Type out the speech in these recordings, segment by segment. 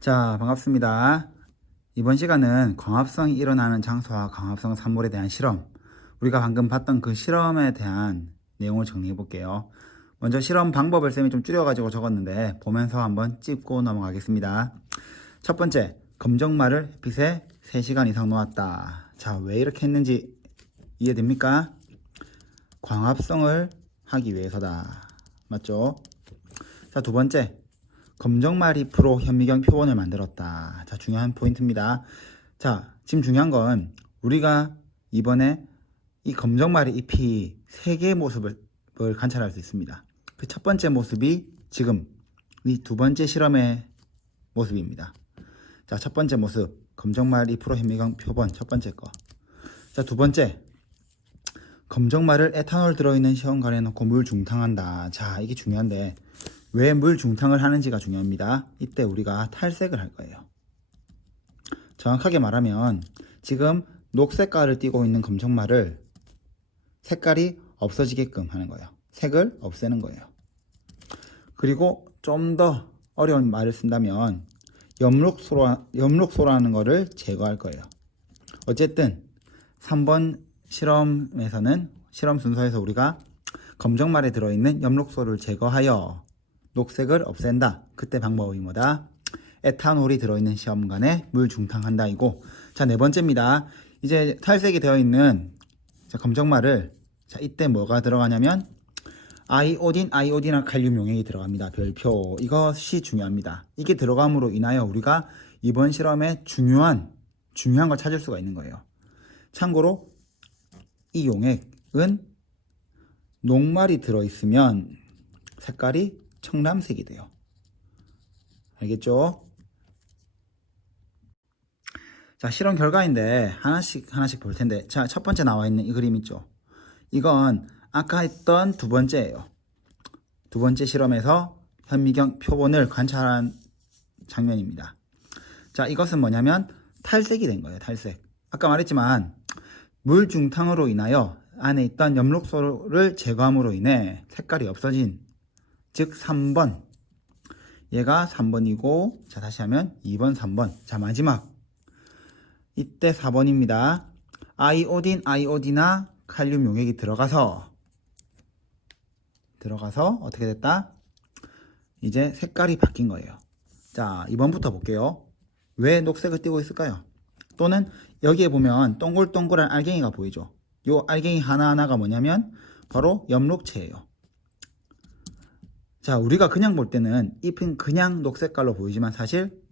자, 반갑습니다. 이번 시간은 광합성이 일어나는 장소와 광합성 산물에 대한 실험, 우리가 방금 봤던 그 실험에 대한 내용을 정리해 볼게요. 먼저 실험 방법을 쌤이 좀 줄여가지고 적었는데 보면서 한번 짚고 넘어가겠습니다. 첫 번째, 검정말을 햇빛에 3시간 이상 놓았다. 자, 왜 이렇게 했는지 이해됩니까? 광합성을 하기 위해서다. 맞죠? 자, 두 번째, 검정말 잎으로 현미경 표본을 만들었다. 자, 중요한 포인트입니다. 자, 지금 중요한 건 우리가 이번에 이 검정말의 잎이 3개의 모습을 관찰할 수 있습니다. 그 첫 번째 모습이 지금 이 두 번째 실험의 모습입니다. 자, 첫 번째 모습, 검정말 잎으로 현미경 표본 첫 번째 거. 자, 두 번째, 검정말을 에탄올 들어있는 시험관에 넣고 물 중탕한다. 자, 이게 중요한데 왜 물 중탕을 하는지가 중요합니다. 이때 우리가 탈색을 할 거예요. 정확하게 말하면 지금 녹색깔을 띠고 있는 검정말을 색깔이 없어지게끔 하는 거예요. 색을 없애는 거예요. 그리고 좀 더 어려운 말을 쓴다면 염록소라는 거를 제거할 거예요. 어쨌든 3번 실험에서는 실험 순서에서 우리가 검정말에 들어있는 염록소를 제거하여 녹색을 없앤다. 그때 방법이 뭐다? 에탄올이 들어있는 시험관에 물 중탕한다 이고. 자, 네 번째입니다. 이제 탈색이 되어 있는 검정말을, 자, 이때 뭐가 들어가냐면 아이오딘과 칼륨 용액이 들어갑니다. 별표. 이것이 중요합니다. 이게 들어감으로 인하여 우리가 이번 실험에 중요한 걸 찾을 수가 있는 거예요. 참고로 이 용액은 녹말이 들어있으면 색깔이 청람색이 돼요. 알겠죠? 자, 실험 결과인데 하나씩 볼 텐데, 자, 첫 번째 나와 있는 이 그림 있죠? 이건 아까 했던 두 번째예요. 두 번째 실험에서 현미경 표본을 관찰한 장면입니다. 자, 이것은 뭐냐면 탈색이 된 거예요. 탈색. 아까 말했지만 물 중탕으로 인하여 안에 있던 염록소를 제거함으로 인해 색깔이 없어진, 즉 3번. 얘가 3번이고, 자, 다시 하면 2번, 3번. 자, 마지막. 이때 4번입니다. 아이오딘과 칼륨 용액이 들어가서 어떻게 됐다? 이제 색깔이 바뀐 거예요. 자, 2번부터 볼게요. 왜 녹색을 띠고 있을까요? 또는 여기에 보면 동글동글한 알갱이가 보이죠? 요 알갱이 하나하나가 뭐냐면 바로 염록체예요. 자, 우리가 그냥 볼 때는 잎은 그냥 녹색깔로 보이지만 사실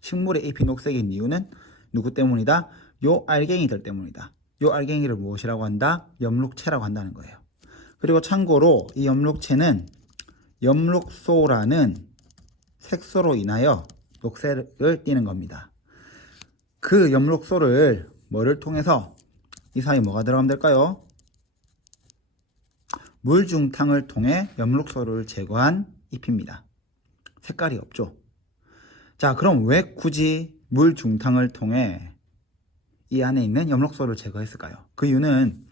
식물의 잎이 녹색인 이유는 누구 때문이다? 요 알갱이들 때문이다. 요 알갱이를 무엇이라고 한다? 염록체라고 한다는 거예요. 그리고 참고로 이 염록체는 염록소라는 색소로 인하여 녹색을 띠는 겁니다. 그 염록소를 뭐를 통해서, 이 사이에 뭐가 들어가면 될까요? 물 중탕을 통해 염록소를 제거한 잎입니다. 색깔이 없죠. 자, 그럼 왜 굳이 물 중탕을 통해 이 안에 있는 염록소를 제거했을까요? 그 이유는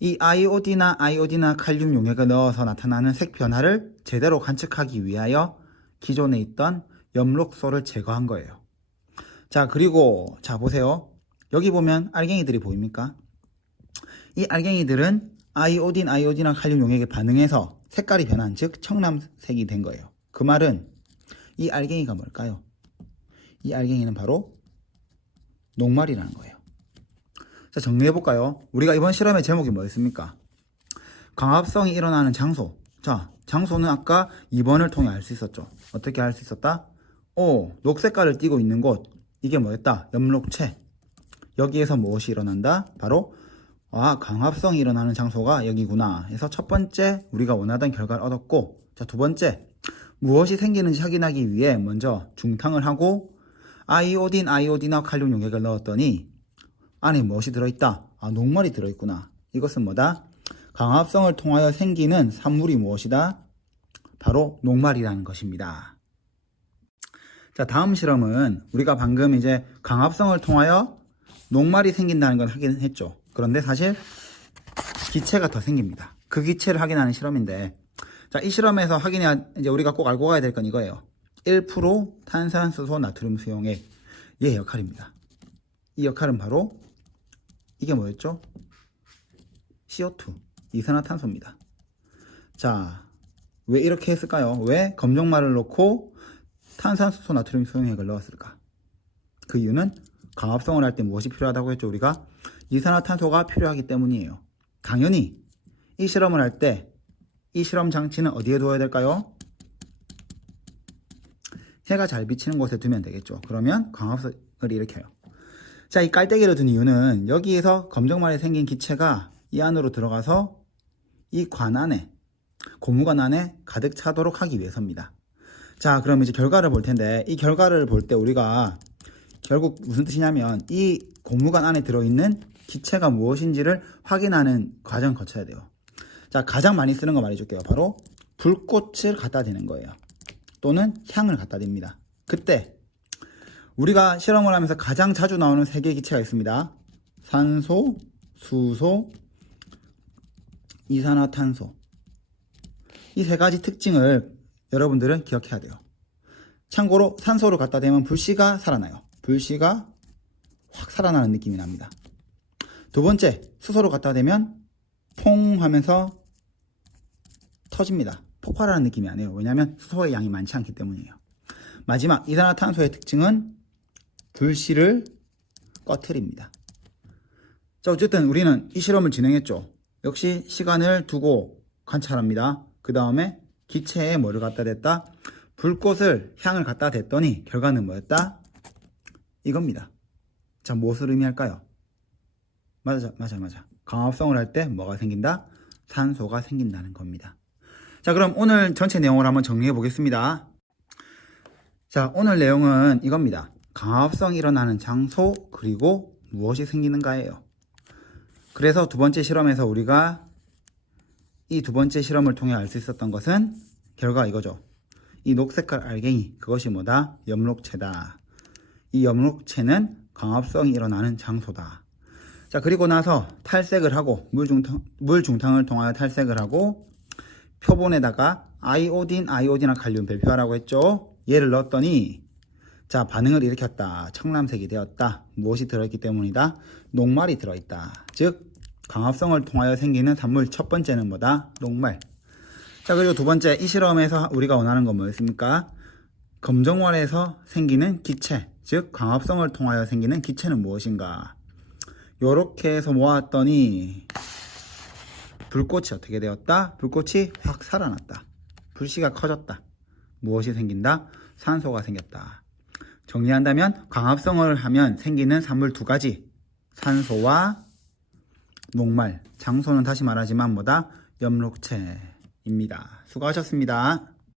이 아이오딘과 칼륨 용액을 넣어서 나타나는 색 변화를 제대로 관측하기 위하여 기존에 있던 염록소를 제거한 거예요. 자, 그리고 자, 보세요. 여기 보면 알갱이들이 보입니까? 이 알갱이들은 아이오딘과 칼륨 용액에 반응해서 색깔이 변한, 즉 청람색이 된 거예요. 그 말은 이 알갱이가 뭘까요? 이 알갱이는 바로 녹말이라는 거예요. 자, 정리해볼까요? 우리가 이번 실험의 제목이 뭐였습니까? 광합성이 일어나는 장소. 자, 장소는 아까 2번을 통해 알 수 있었죠. 어떻게 알 수 있었다? 녹색깔을 띠고 있는 곳. 이게 뭐였다? 염록체. 여기에서 무엇이 일어난다? 바로 광합성이 일어나는 장소가 여기구나 해서 첫 번째 우리가 원하던 결과를 얻었고, 자, 두 번째 무엇이 생기는지 확인하기 위해 먼저 중탕을 하고 아이오딘과 칼륨 용액을 넣었더니 안에 무엇이 들어있다? 녹말이 들어있구나. 이것은 뭐다? 광합성을 통하여 생기는 산물이 무엇이다? 바로 녹말이라는 것입니다. 자, 다음 실험은 우리가 방금 이제 광합성을 통하여 녹말이 생긴다는 건 확인했죠. 그런데 사실 기체가 더 생깁니다. 그 기체를 확인하는 실험인데, 자, 이 실험에서 이제 우리가 꼭 알고 가야 될 건 이거예요. 1% 탄산수소 나트륨 수용액 얘의 역할입니다. 이 역할은 바로 이게 뭐였죠? CO2 이산화탄소입니다. 자, 왜 이렇게 했을까요? 왜 검정말을 넣고 탄산수소 나트륨 수용액을 넣었을까? 그 이유는 광합성을 할 때 무엇이 필요하다고 했죠? 우리가 이산화탄소가 필요하기 때문이에요. 당연히 이 실험을 할 때 이 실험 장치는 어디에 두어야 될까요? 해가 잘 비치는 곳에 두면 되겠죠. 그러면 광합성을 일으켜요. 자, 이 깔때기를 둔 이유는 여기에서 검정말에 생긴 기체가 이 안으로 들어가서 이 관 안에, 고무관 안에 가득 차도록 하기 위해서입니다. 자, 그럼 이제 결과를 볼 텐데, 이 결과를 볼 때 우리가 결국 무슨 뜻이냐면 이 고무관 안에 들어있는 기체가 무엇인지를 확인하는 과정을 거쳐야 돼요. 자, 가장 많이 쓰는 거 말해줄게요. 바로 불꽃을 갖다 대는 거예요. 또는 향을 갖다 댑니다. 그때 우리가 실험을 하면서 가장 자주 나오는 세 개의 기체가 있습니다. 산소, 수소, 이산화탄소. 이 세 가지 특징을 여러분들은 기억해야 돼요. 참고로 산소를 갖다 대면 불씨가 살아나요. 불씨가 확 살아나는 느낌이 납니다. 두 번째, 수소를 갖다 대면 퐁 하면서 터집니다. 폭발하는 느낌이 아니에요. 왜냐하면 수소의 양이 많지 않기 때문이에요. 마지막, 이산화탄소의 특징은 불씨를 꺼트립니다. 자, 어쨌든 우리는 이 실험을 진행했죠. 역시 시간을 두고 관찰합니다. 그 다음에 기체에 뭐를 갖다 댔다? 불꽃을, 향을 갖다 댔더니 결과는 뭐였다? 이겁니다. 자, 무엇을 의미할까요? 맞아. 광합성을 할 때 뭐가 생긴다? 산소가 생긴다는 겁니다. 자, 그럼 오늘 전체 내용을 한번 정리해 보겠습니다. 자, 오늘 내용은 이겁니다. 광합성이 일어나는 장소, 그리고 무엇이 생기는가예요. 그래서 두 번째 실험에서 우리가 이 두 번째 실험을 통해 알 수 있었던 것은 결과 이거죠. 이 녹색깔 알갱이, 그것이 뭐다? 엽록체다. 이 엽록체는 광합성이 일어나는 장소다. 자, 그리고 나서 탈색을 하고 물 중탕을 통하여 탈색을 하고 표본에다가 아이오딘과 칼륨 별표하라고 했죠. 얘를 넣었더니 자, 반응을 일으켰다. 청람색이 되었다. 무엇이 들어있기 때문이다? 녹말이 들어있다. 즉 광합성을 통하여 생기는 산물 첫 번째는 뭐다? 녹말. 자, 그리고 두 번째, 이 실험에서 우리가 원하는 건 뭐였습니까? 검정말에서 생기는 기체, 즉 광합성을 통하여 생기는 기체는 무엇인가? 요렇게 해서 모았더니 불꽃이 어떻게 되었다? 불꽃이 확 살아났다. 불씨가 커졌다. 무엇이 생긴다? 산소가 생겼다. 정리한다면 광합성을 하면 생기는 산물 두 가지, 산소와 녹말. 장소는 다시 말하지만 뭐다? 엽록체입니다. 수고하셨습니다.